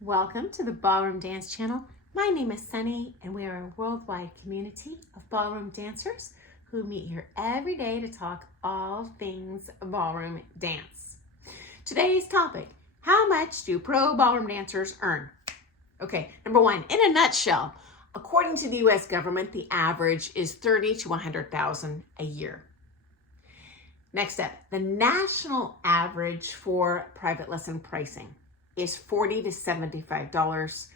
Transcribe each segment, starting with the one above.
Welcome to the Ballroom Dance Channel. My name is Sunny and we are a worldwide community of ballroom dancers who meet here every day to talk all things ballroom dance. Today's topic, how much do pro ballroom dancers earn? Okay, number one, in a nutshell, according to the US government, the average is $30,000 to $100,000 a year. Next up, the national average for private lesson pricing is $40 to $75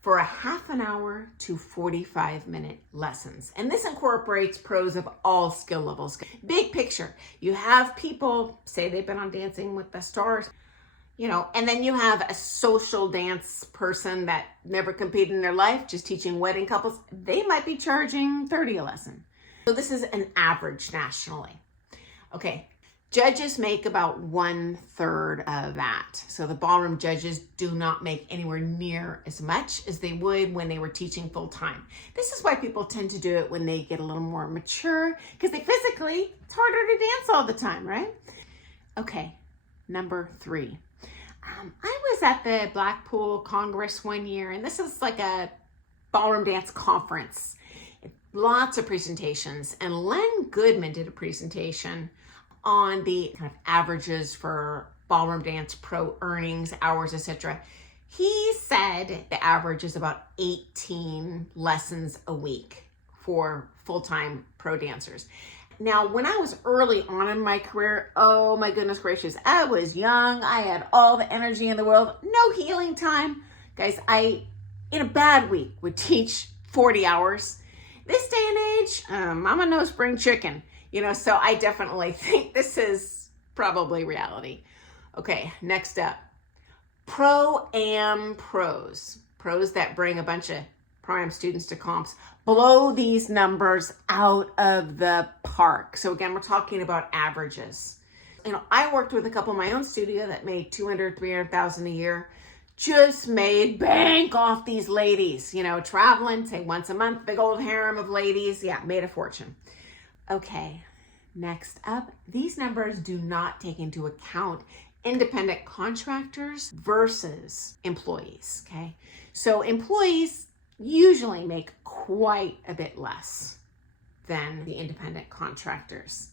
for a half an hour to 45-minute lessons. And this incorporates pros of all skill levels. Big picture, you have people say they've been on Dancing with the Stars, and then you have a social dance person that never competed in their life, just teaching wedding couples. They might be charging $30 a lesson. So this is an average nationally. Okay. Judges make about 1/3 of that. So the ballroom judges do not make anywhere near as much as they would when they were teaching full time. This is why people tend to do it when they get a little more mature, because it's harder to dance all the time, right? Okay, number 3. I was at the Blackpool Congress one year, and this is like a ballroom dance conference. Lots of presentations, and Len Goodman did a presentation on the kind of averages for ballroom dance pro earnings, hours, etc. He said the average is about 18 lessons a week for full-time pro dancers. Now, when I was early on in my career, oh my goodness gracious, I was young, I had all the energy in the world, no healing time. Guys, I, in a bad week, would teach 40 hours. This day and age, I'm a no spring chicken. So I definitely think this is probably reality. Okay, next up, Pro-Am pros. Pros that bring a bunch of Pro-Am students to comps blow these numbers out of the park. So again, we're talking about averages. I worked with a couple in my own studio that made $200,000, $300,000 a year. Just made bank off these ladies, traveling, say once a month, big old harem of ladies. Yeah, made a fortune. Okay, next up, these numbers do not take into account independent contractors versus employees, okay? So employees usually make quite a bit less than the independent contractors.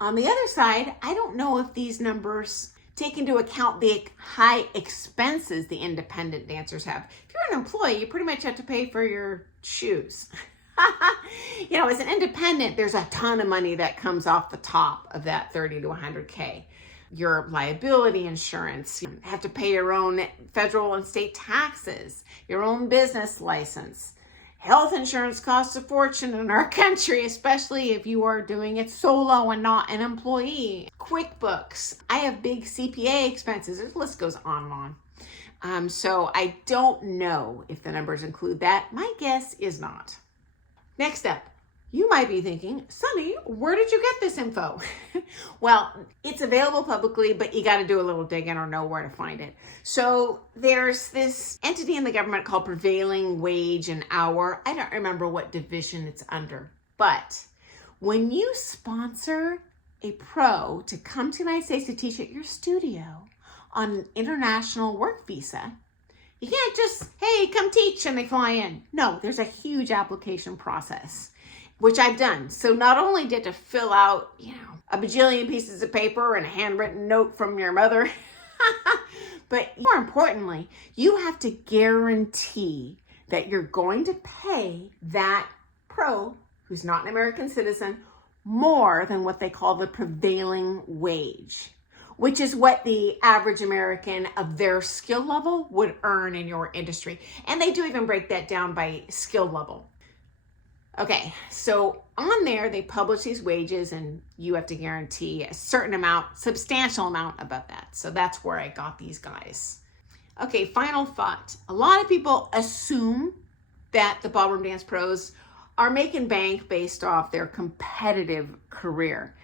On the other side, I don't know if these numbers take into account the high expenses the independent dancers have. If you're an employee, you pretty much have to pay for your shoes. As an independent, there's a ton of money that comes off the top of that 30 to 100K. Your liability insurance, you have to pay your own federal and state taxes, your own business license. Health insurance costs a fortune in our country, especially if you are doing it solo and not an employee. QuickBooks, I have big CPA expenses. The list goes on and on. So I don't know if the numbers include that. My guess is not. Next up, you might be thinking, Sunny, where did you get this info? Well, it's available publicly, but you got to do a little digging or know where to find it. So there's this entity in the government called Prevailing Wage and Hour. I don't remember what division it's under, but when you sponsor a pro to come to the United States to teach at your studio on an international work visa, you can't just, hey, come teach and they fly in. No, there's a huge application process, which I've done. So not only did to fill out, a bajillion pieces of paper and a handwritten note from your mother, but more importantly, you have to guarantee that you're going to pay that pro, who's not an American citizen, more than what they call the prevailing wage, which is what the average American of their skill level would earn in your industry. And they do even break that down by skill level. Okay, so on there, they publish these wages and you have to guarantee a certain amount, substantial amount above that. So that's where I got these guys. Okay, final thought. A lot of people assume that the ballroom dance pros are making bank based off their competitive career.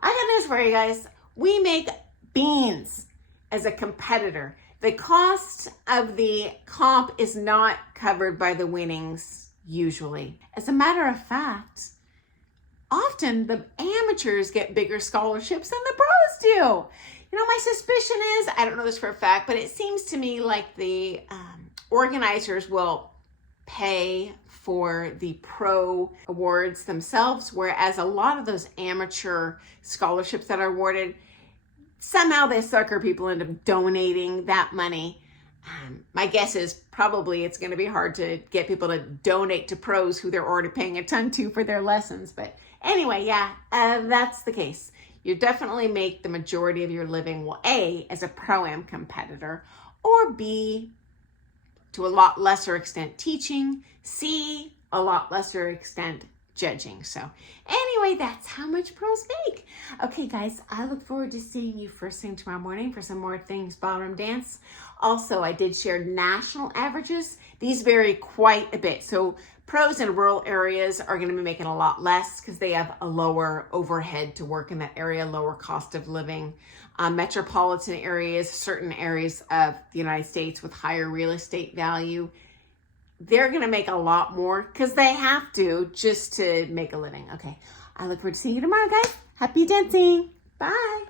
I got news for you guys. We make beans as a competitor. The cost of the comp is not covered by the winnings usually. As a matter of fact, often the amateurs get bigger scholarships than the pros do. My suspicion is, I don't know this for a fact, but it seems to me like the organizers will pay for the pro awards themselves, whereas a lot of those amateur scholarships that are awarded, somehow they sucker people into donating that money. My guess is probably it's going to be hard to get people to donate to pros who they're already paying a ton to for their lessons. But anyway, yeah, that's the case. You definitely make the majority of your living, well, A, as a pro-am competitor, or B, to a lot lesser extent teaching, C, a lot lesser extent judging. So anyway, that's how much pros make. Okay, guys, I look forward to seeing you first thing tomorrow morning for some more things ballroom dance. Also, I did share national averages. These vary quite a bit. So pros in rural areas are going to be making a lot less because they have a lower overhead to work in that area, lower cost of living. Metropolitan areas, certain areas of the United States with higher real estate value, they're going to make a lot more because they have to just to make a living. Okay, I look forward to seeing you tomorrow, guys. Happy dancing. Bye.